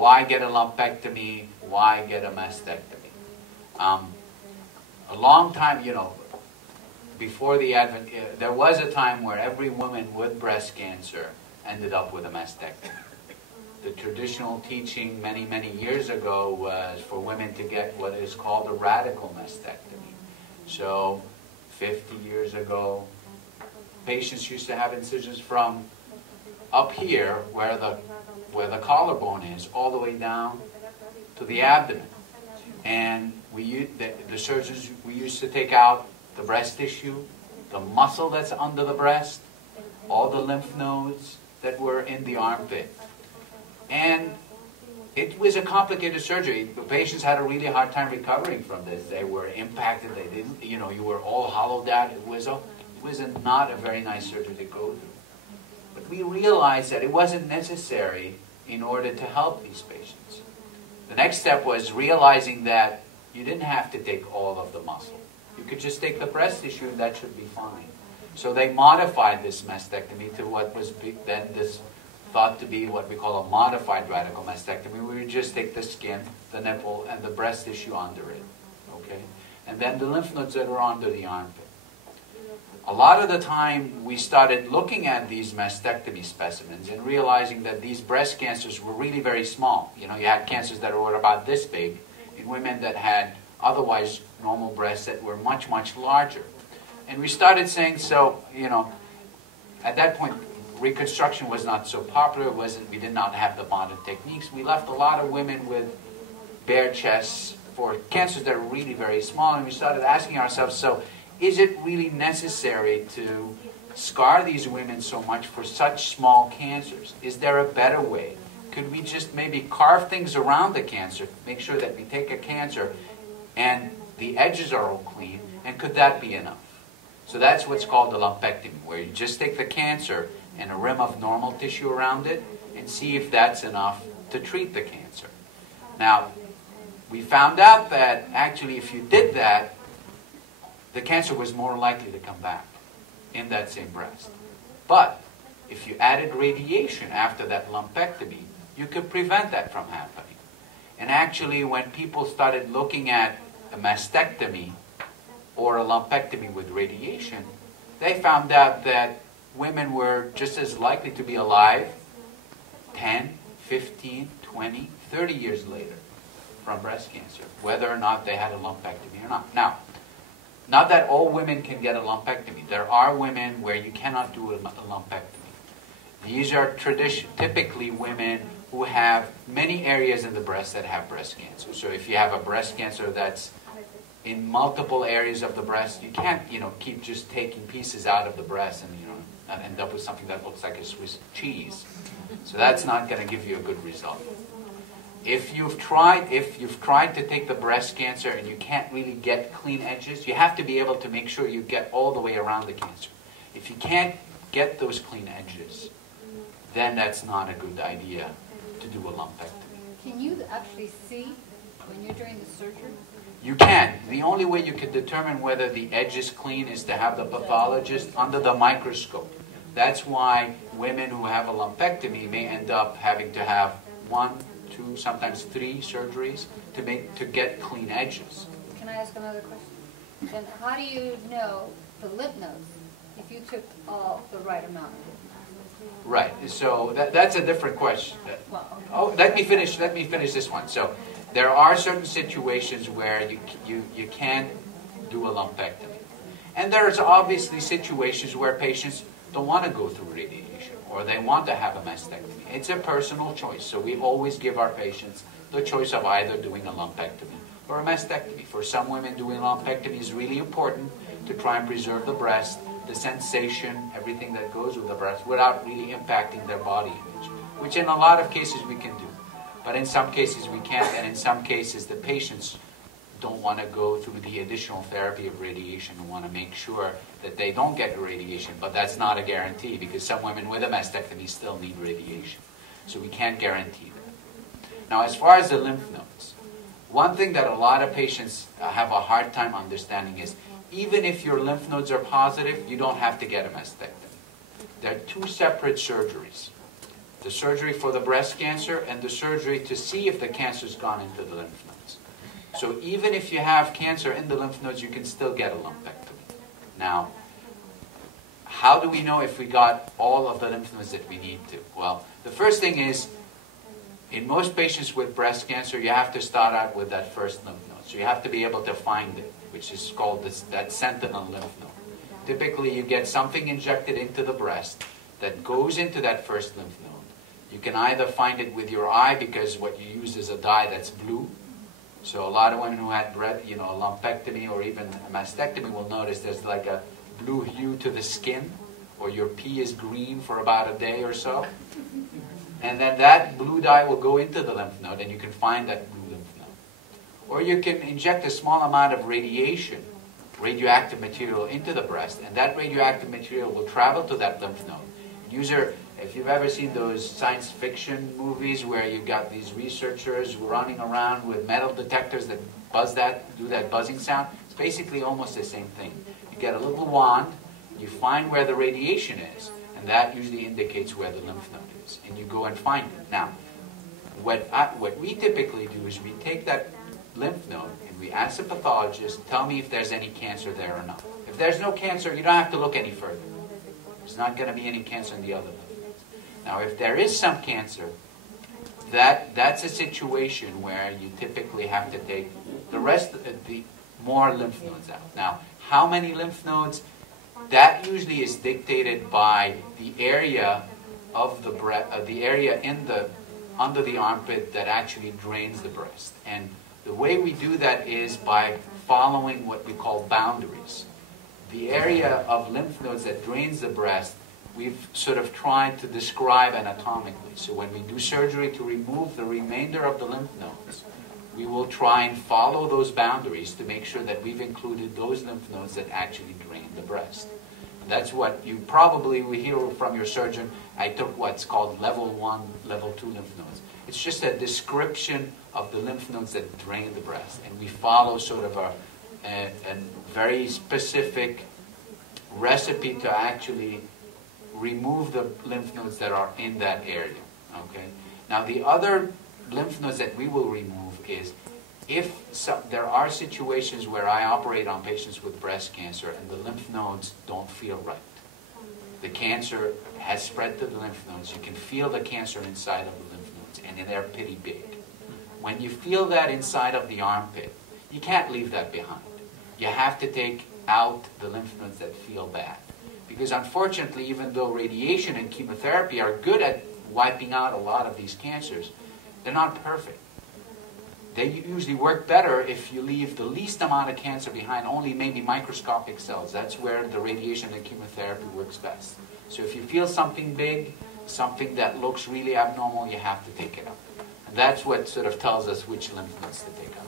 why get a lumpectomy? Why get a mastectomy? A long time, before the advent, there was a time where every woman with breast cancer ended up with a mastectomy. The traditional teaching many, many years ago was for women to get what is called a radical mastectomy. So 50 years ago, patients used to have incisions from up here, where the collarbone is, all the way down to the abdomen. And the surgeons, we used to take out the breast tissue, the muscle that's under the breast, all the lymph nodes that were in the armpit. And it was a complicated surgery. The patients had a really hard time recovering from this. They were impacted. They didn't, you were all hollowed out. It was not a very nice surgery to go through. But we realized that it wasn't necessary in order to help these patients. The next step was realizing that you didn't have to take all of the muscle. You could just take the breast tissue and that should be fine. So they modified this mastectomy to what was then thought to be what we call a modified radical mastectomy, where you just take the skin, the nipple, and the breast tissue under it. Okay? And then the lymph nodes that are under the armpit. A lot of the time, we started looking at these mastectomy specimens and realizing that these breast cancers were really very small. You had cancers that were about this big in women that had otherwise normal breasts that were much, much larger. And we started saying, so, at that point, reconstruction was not so popular. We did not have the modern techniques. We left a lot of women with bare chests for cancers that are really very small. And we started asking ourselves, so is it really necessary to scar these women so much for such small cancers? Is there a better way? Could we just maybe carve things around the cancer, make sure that we take a cancer and the edges are all clean, and could that be enough? So that's what's called the lumpectomy, where you just take the cancer and a rim of normal tissue around it and see if that's enough to treat the cancer. Now, we found out that actually if you did that, the cancer was more likely to come back in that same breast. But if you added radiation after that lumpectomy, you could prevent that from happening. And actually, when people started looking at a mastectomy or a lumpectomy with radiation, they found out that women were just as likely to be alive 10, 15, 20, 30 years later from breast cancer, whether or not they had a lumpectomy or not. Now, not that all women can get a lumpectomy. There are women where you cannot do a lumpectomy. These are typically women who have many areas in the breast that have breast cancer. So if you have a breast cancer that's in multiple areas of the breast, you can't, keep just taking pieces out of the breast and, not end up with something that looks like a Swiss cheese. So that's not going to give you a good result. If you've tried to take the breast cancer and you can't really get clean edges, you have to be able to make sure you get all the way around the cancer. If you can't get those clean edges, then that's not a good idea to do a lumpectomy. Can you actually see when you're doing the surgery? You can. The only way you can determine whether the edge is clean is to have the pathologist under the microscope. That's why women who have a lumpectomy may end up having to have 1, 2, sometimes 3 surgeries to get clean edges. Can I ask another question? Then how do you know the lymph nodes if you took all the right amount? Right. So that's a different question. Well, okay. Oh, let me finish this one. So there are certain situations where you can't do a lumpectomy. And there's obviously situations where patients don't want to go through radiation or they want to have a mastectomy. It's a personal choice. So we always give our patients the choice of either doing a lumpectomy or a mastectomy. For some women, doing a lumpectomy is really important to try and preserve the breast, the sensation, everything that goes with the breast, without really impacting their body image, which in a lot of cases we can do. But in some cases we can't, and in some cases the patients don't want to go through the additional therapy of radiation and want to make sure that they don't get radiation. But that's not a guarantee, because some women with a mastectomy still need radiation. So we can't guarantee that. Now, as far as the lymph nodes, one thing that a lot of patients have a hard time understanding is, even if your lymph nodes are positive, you don't have to get a mastectomy. They're 2 separate surgeries. The surgery for the breast cancer and the surgery to see if the cancer's gone into the lymph nodes. So even if you have cancer in the lymph nodes, you can still get a lumpectomy. Now, how do we know if we got all of the lymph nodes that we need to? Well, the first thing is, in most patients with breast cancer, you have to start out with that first lymph node. So you have to be able to find it, which is called that sentinel lymph node. Typically, you get something injected into the breast that goes into that first lymph node. You can either find it with your eye, because what you use is a dye that's blue. So a lot of women who had a lumpectomy or even a mastectomy will notice there's like a blue hue to the skin, or your pee is green for about a day or so. And then that blue dye will go into the lymph node, and you can find that blue lymph node. Or you can inject a small amount of radiation, radioactive material, into the breast, and that radioactive material will travel to that lymph node. If you've ever seen those science fiction movies where you got these researchers running around with metal detectors that do that buzzing sound, it's basically almost the same thing. You get a little wand, you find where the radiation is, and that usually indicates where the lymph node is, and you go and find it. Now, what we typically do is we take that lymph node and we ask the pathologist, tell me if there's any cancer there or not. If there's no cancer, you don't have to look any further. There's not going to be any cancer in the other lymph nodes. Now, if there is some cancer, that's a situation where you typically have to take the more lymph nodes out. Now, how many lymph nodes? That usually is dictated by the area of the area under the armpit that actually drains the breast. And the way we do that is by following what we call boundaries. The area of lymph nodes that drains the breast, we've sort of tried to describe anatomically. So when we do surgery to remove the remainder of the lymph nodes, we will try and follow those boundaries to make sure that we've included those lymph nodes that actually drain the breast. That's what you probably will hear from your surgeon. I took what's called level 1, level 2 lymph nodes. It's just a description of the lymph nodes that drain the breast. And we follow sort of a very specific recipe to actually remove the lymph nodes that are in that area. Okay. Now, the other lymph nodes that we will remove is there are situations where I operate on patients with breast cancer and the lymph nodes don't feel right. The cancer has spread to the lymph nodes. You can feel the cancer inside of the lymph nodes, and they're pretty big. When you feel that inside of the armpit, you can't leave that behind. You have to take out the lymph nodes that feel bad. Because unfortunately, even though radiation and chemotherapy are good at wiping out a lot of these cancers, they're not perfect. They usually work better if you leave the least amount of cancer behind, only maybe microscopic cells. That's where the radiation and chemotherapy works best. So if you feel something big, something that looks really abnormal, you have to take it out. And that's what sort of tells us which lymph nodes to take out.